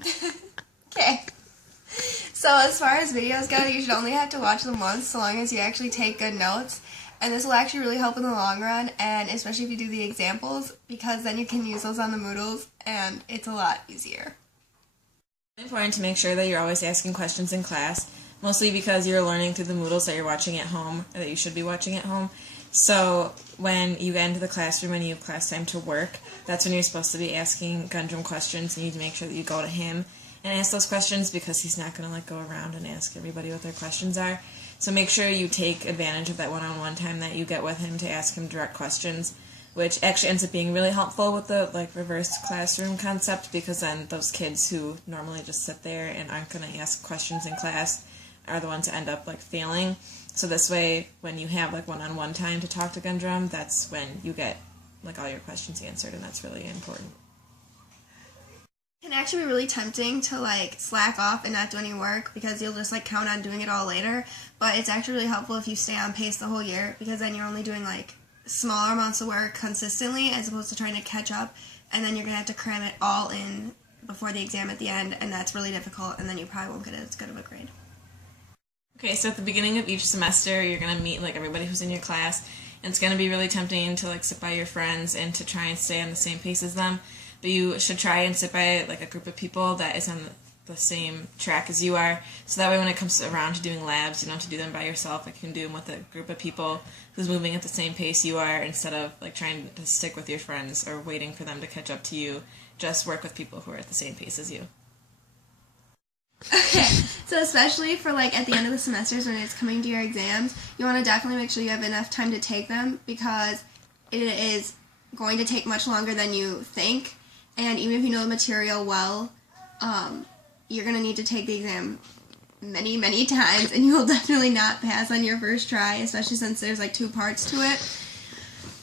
Okay. So as far as videos go, you should only have to watch them once so long as you actually take good notes. And this will actually really help in the long run, and especially if you do the examples, because then you can use those on the Moodles, and it's a lot easier. It's important to make sure that you're always asking questions in class, mostly because you're learning through the Moodles that you're watching at home, or that you should be watching at home. So when you get into the classroom and you have class time to work, that's when you're supposed to be asking GenChem questions. You need to make sure that you go to him and ask those questions because he's not going to go around and ask everybody what their questions are. So make sure you take advantage of that one-on-one time that you get with him to ask him direct questions, which actually ends up being really helpful with the reverse classroom concept, because then those kids who normally just sit there and aren't going to ask questions in class are the ones that end up failing. So this way, when you have one-on-one time to talk to GenChem, that's when you get all your questions answered, and that's really important. It can actually be really tempting to slack off and not do any work because you'll just count on doing it all later. But it's actually really helpful if you stay on pace the whole year, because then you're only doing smaller amounts of work consistently as opposed to trying to catch up, and then you're going to have to cram it all in before the exam at the end, and that's really difficult, and then you probably won't get as good of a grade. Okay, so at the beginning of each semester, you're going to meet everybody who's in your class, and it's going to be really tempting to sit by your friends and to try and stay on the same pace as them. But you should try and sit by a group of people that is on the same track as you are, so that way when it comes around to doing labs, you don't have to do them by yourself. You can do them with a group of people who's moving at the same pace you are, instead of trying to stick with your friends or waiting for them to catch up to you. Just work with people who are at the same pace as you. Okay, so especially for at the end of the semesters when it's coming to your exams, you want to definitely make sure you have enough time to take them, because it is going to take much longer than you think, and even if you know the material well, you're going to need to take the exam many, many times, and you will definitely not pass on your first try, especially since there's 2 parts to it.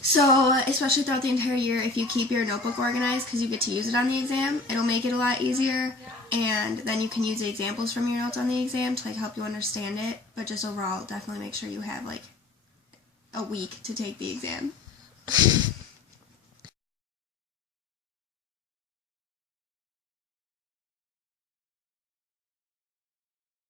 So, especially throughout the entire year, if you keep your notebook organized, because you get to use it on the exam, it'll make it a lot easier, and then you can use the examples from your notes on the exam to help you understand it. But just overall, definitely make sure you have a week to take the exam.